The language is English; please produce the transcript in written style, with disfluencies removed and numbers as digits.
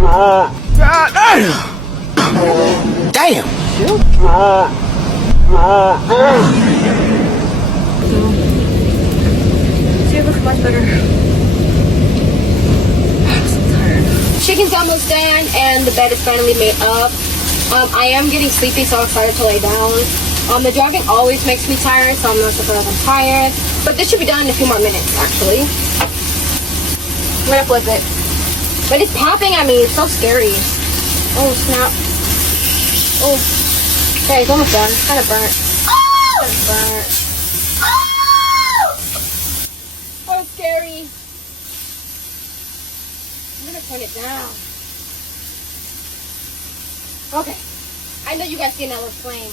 God damn! Damn! See, it looks much better. I'm so tired. Chicken's almost done and the bed is finally made up. I am getting sleepy, so I'm excited to lay down. The driving always makes me tired, so I'm not surprised I'm tired. But this should be done in a few more minutes, actually. I'm gonna flip it. But it's popping at me. It's so scary. Oh, snap. Oh. Okay, it's almost done. It's kind of burnt. Oh! It's burnt. Oh! Oh, it's scary. I'm gonna turn it down. Okay. I know you guys seen that little flame.